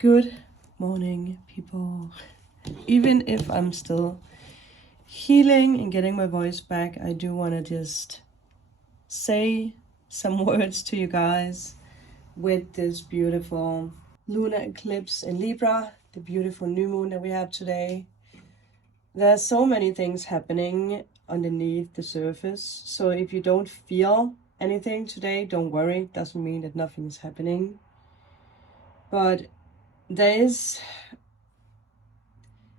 Good morning, people. Even if I'm still healing and getting my voice back, I do want to just say some words to you guys with this beautiful lunar eclipse in Libra, the beautiful new moon that we have today. There's so many things happening underneath the surface. So if you don't feel anything today, don't worry. It doesn't mean that nothing is happening. But there is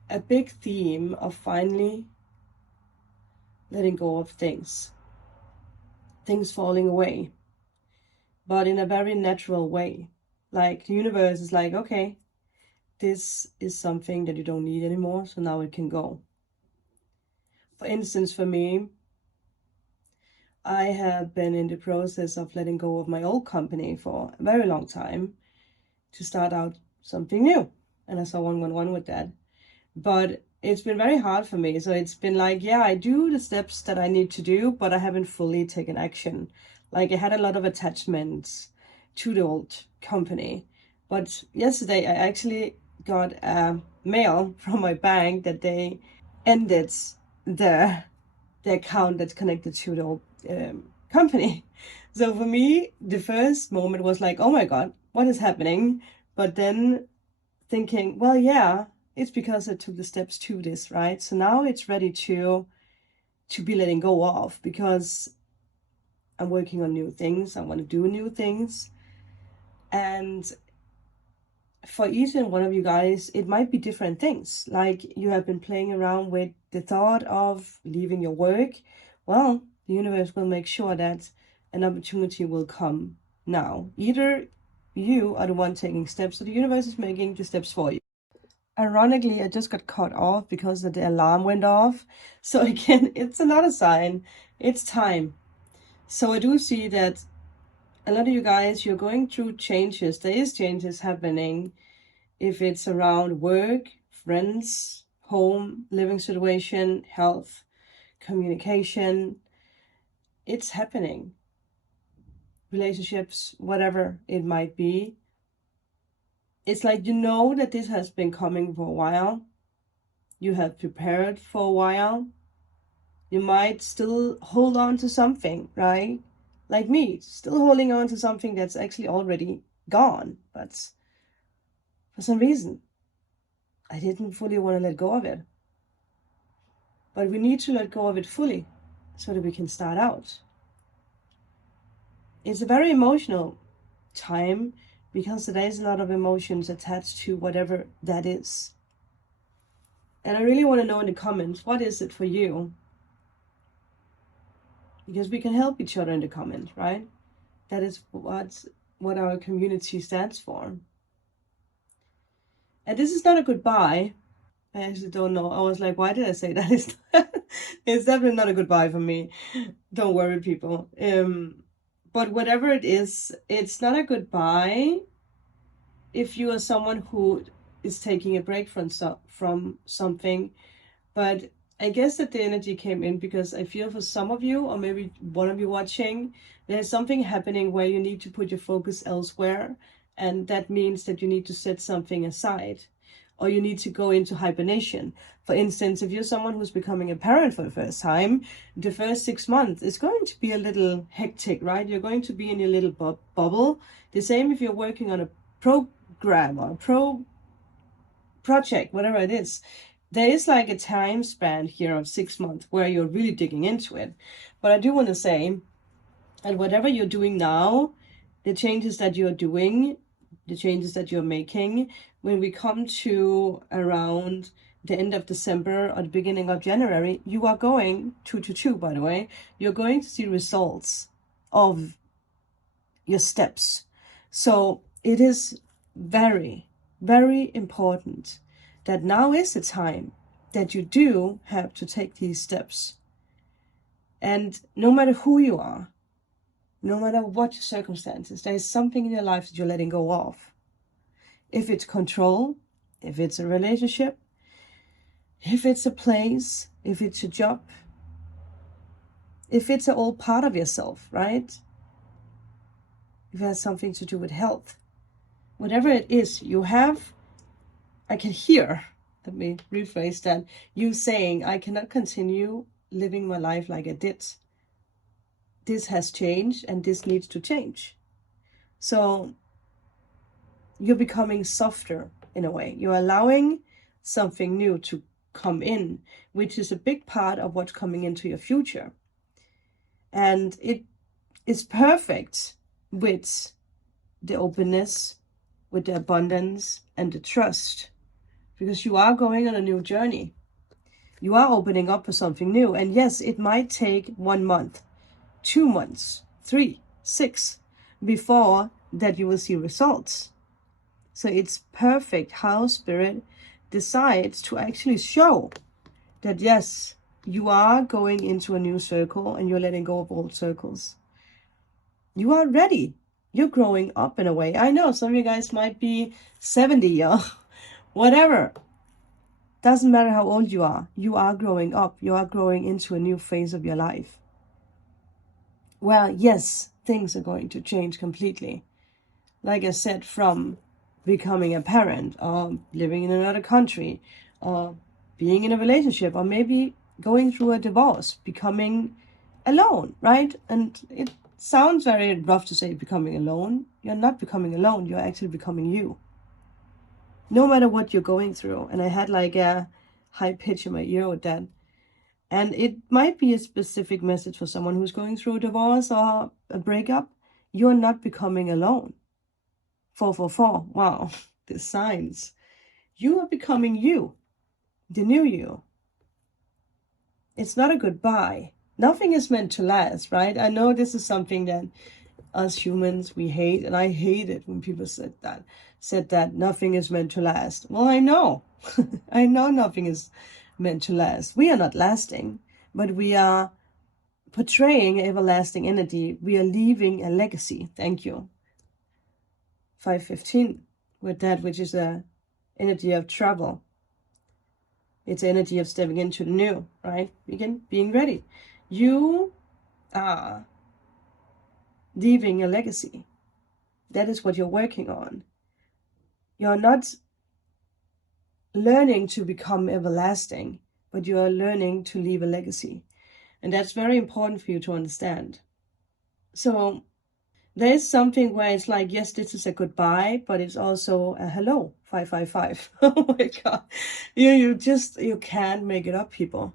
a big theme of finally letting go of things falling away, but in a very natural way. Like the universe is like, okay, this is something that you don't need anymore, so now it can go. For instance, for me, I have been in the process of letting go of my old company for a very long time to start out something new, and I saw 111 with that. But it's been very hard for me. So it's been like, yeah, I do the steps that I need to do, but I haven't fully taken action. Like I had a lot of attachments to the old company. But yesterday I actually got a mail from my bank that they ended the account that's connected to the old company. So for me, the first moment was like, oh my God, what is happening? But then thinking, well, yeah, it's because I took the steps to this, right? So now it's ready to be letting go of, because I'm working on new things. I want to do new things. And for each and one of you guys, it might be different things. Like you have been playing around with the thought of leaving your work. Well, the universe will make sure that an opportunity will come now. Either you are the one taking steps, or the universe is making the steps for you. Ironically, I just got cut off because the alarm went off. So again, it's another sign. It's time. So I do see that a lot of you guys, you're going through changes. There is changes happening. If it's around work, friends, home, living situation, health, communication, it's happening. Relationships, whatever it might be. It's like, you know that this has been coming for a while. You have prepared for a while. You might still hold on to something, right? Like me, still holding on to something that's actually already gone. But for some reason, I didn't fully want to let go of it. But we need to let go of it fully so that we can start out. It's a very emotional time because there is a lot of emotions attached to whatever that is. And I really want to know in the comments, what is it for you? Because we can help each other in the comments, right? That is what our community stands for. And this is not a goodbye. I actually don't know. I was like, why did I say that? It's definitely not a goodbye for me. Don't worry, people. But whatever it is, it's not a goodbye if you are someone who is taking a break from something. But I guess that the energy came in because I feel for some of you, or maybe one of you watching, there's something happening where you need to put your focus elsewhere. And that means that you need to set something aside, or you need to go into hibernation. For instance, if you're someone who's becoming a parent for the first time, the first 6 months is going to be a little hectic, right? You're going to be in your little bubble. The same if you're working on a program or a project, whatever it is. There is like a time span here of 6 months where you're really digging into it. But I do want to say that whatever you're doing now, the changes that you're doing, the changes that you're making, when we come to around the end of December or the beginning of January, you are going, 222 by the way, you're going to see results of your steps. So it is very, very important that now is the time that you do have to take these steps. And no matter who you are, no matter what your circumstances, there is something in your life that you're letting go of. If it's control, if it's a relationship, if it's a place, if it's a job, if it's an old part of yourself, right? If it has something to do with health. whatever it is you have, I can hear, let me rephrase that, you saying, I cannot continue living my life like I did. This has changed and this needs to change. So you're becoming softer in a way. You're allowing something new to come in, which is a big part of what's coming into your future. And it is perfect with the openness, with the abundance and the trust, because you are going on a new journey. You are opening up for something new. And yes, it might take 1 month, 2 months, 3, 6, before that you will see results. So it's perfect how Spirit decides to actually show that, yes, you are going into a new circle and you're letting go of old circles. You are ready. You're growing up in a way. I know some of you guys might be 70 or whatever. Doesn't matter how old you are. You are growing up. You are growing into a new phase of your life. Well, yes, things are going to change completely. Like I said, from becoming a parent or living in another country or being in a relationship or maybe going through a divorce, becoming alone, right? And it sounds very rough to say becoming alone. You're not becoming alone. You're actually becoming you. No matter what you're going through. And I had like a high pitch in my ear with that. And it might be a specific message for someone who's going through a divorce or a breakup. You're not becoming alone. 444. Wow, the signs. You are becoming you, the new you. It's not a goodbye. Nothing is meant to last, right? I know this is something that us humans, we hate, and I hate it when people said that nothing is meant to last. Well, I know. I know nothing is meant to last. We are not lasting, but we are portraying everlasting energy. We are leaving a legacy. Thank you. 515 with that, which is a energy of travel. It's energy of stepping into the new, right? Again, being ready. You are leaving a legacy. That is what you're working on. You're not learning to become everlasting, but you are learning to leave a legacy. And that's very important for you to understand. So there is something where it's like, yes, this is a goodbye, but it's also a hello, 555. Oh my God. You can't make it up, people.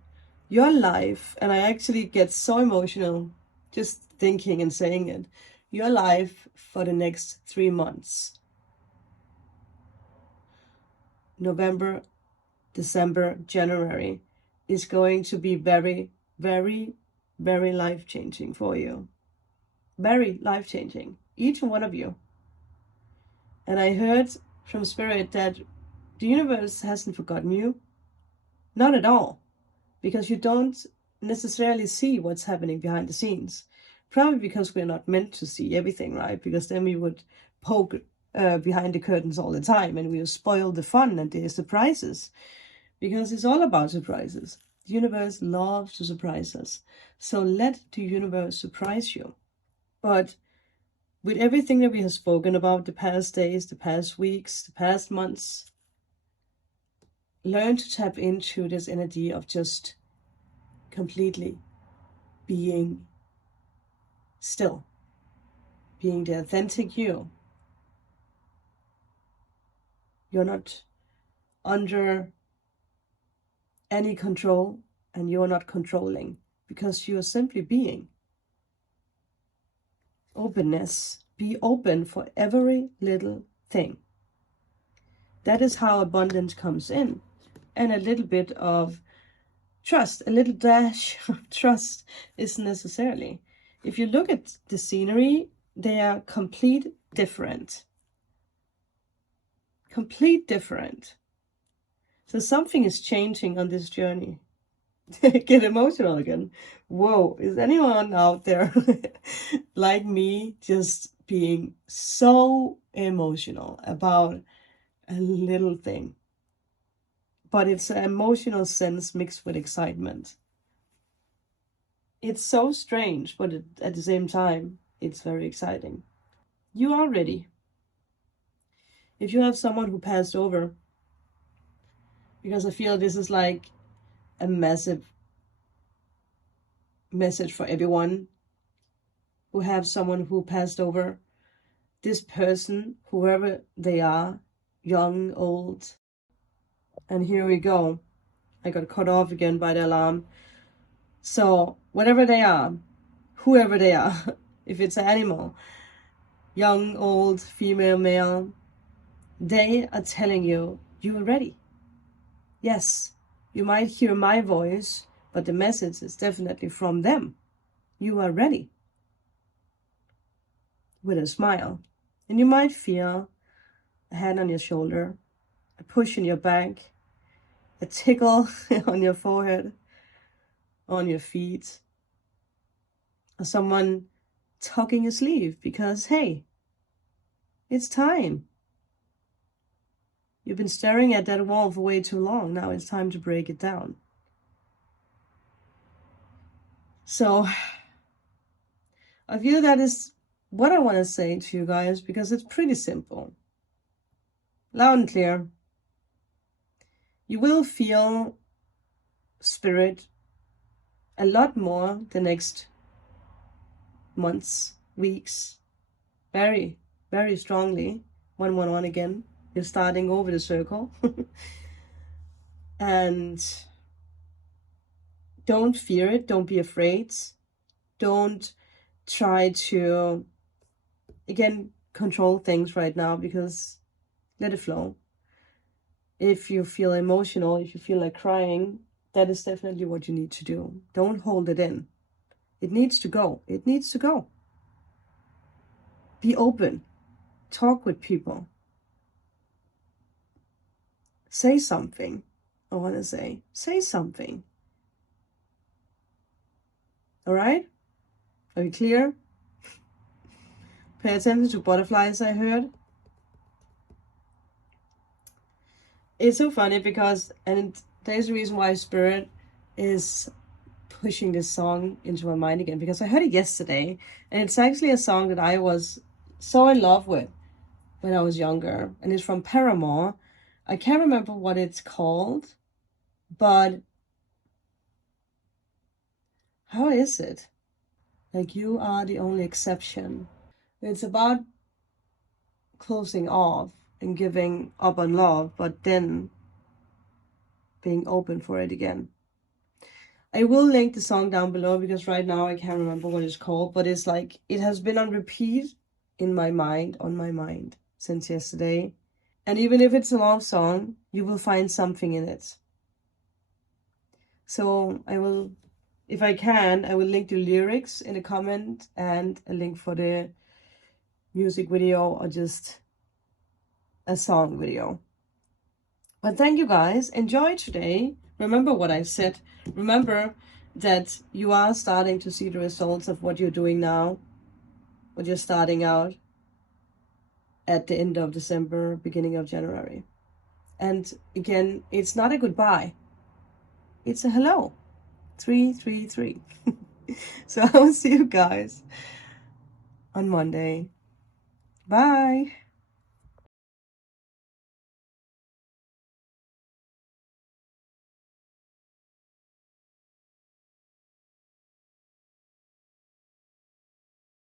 Your life, and I actually get so emotional just thinking and saying it, your life for the next 3 months, November, December, January, is going to be very, very, very life-changing for you. Very life-changing, each one of you. And I heard from Spirit that the universe hasn't forgotten you. Not at all. Because you don't necessarily see what's happening behind the scenes. Probably because we're not meant to see everything, right? Because then we would poke behind the curtains all the time and we would spoil the fun and the surprises. Because it's all about surprises. The universe loves to surprise us. So let the universe surprise you. But with everything that we have spoken about the past days, the past weeks, the past months, learn to tap into this energy of just completely being still, being the authentic you. You're not under any control and you're not controlling because you're simply being. Openness. Be open for every little thing. That is how abundance comes in. And a little bit of trust, a little dash of trust is necessarily. If you look at the scenery, they are complete different. Complete different. So something is changing on this journey. Get emotional again. Whoa, is anyone out there like me just being so emotional about a little thing? But it's an emotional sense mixed with excitement. It's so strange, but at the same time, it's very exciting. You are ready. If you have someone who passed over, because I feel this is like a massive message for everyone who have someone who passed over. This person, whoever they are, young, old, and here we go. I got cut off again by the alarm. So whatever they are, whoever they are, if it's an animal, young, old, female, male, they are telling you, you are ready. Yes, you might hear my voice, but the message is definitely from them. You are ready. With a smile. And you might feel a hand on your shoulder, a push in your back, a tickle on your forehead, on your feet, or someone tugging your sleeve because, hey, it's time. You've been staring at that wall for way too long. Now it's time to break it down. So I feel that is what I want to say to you guys, because it's pretty simple. Loud and clear. You will feel spirit a lot more the next months, weeks, very, very strongly. 111 again. You're starting over the circle. And don't fear it. Don't be afraid. Don't try to, again, control things right now, because let it flow. If you feel emotional, if you feel like crying, that is definitely what you need to do. Don't hold it in. It needs to go. It needs to go. Be open. Talk with people. Say something. I want to say something. All right? Are you clear? Pay attention to butterflies, I heard. It's so funny because, and there's a reason why Spirit is pushing this song into my mind again, because I heard it yesterday, and it's actually a song that I was so in love with when I was younger, and it's from Paramore. I can't remember what it's called, but how is it? Like, you are the only exception. It's about closing off and giving up on love, but then being open for it again. I will link the song down below, because right now I can't remember what it's called, but it's like, it has been on repeat in my mind, on my mind, since yesterday. And even if it's a long song, you will find something in it. So I will, if I can, I will link the lyrics in the comment and a link for the music video, or just a song video. But thank you guys. Enjoy today. Remember what I said. Remember that you are starting to see the results of what you're doing now, what you're starting out at the end of December, beginning of January. And again, it's not a goodbye. It's a hello. 333. So I will see you guys on Monday. Bye.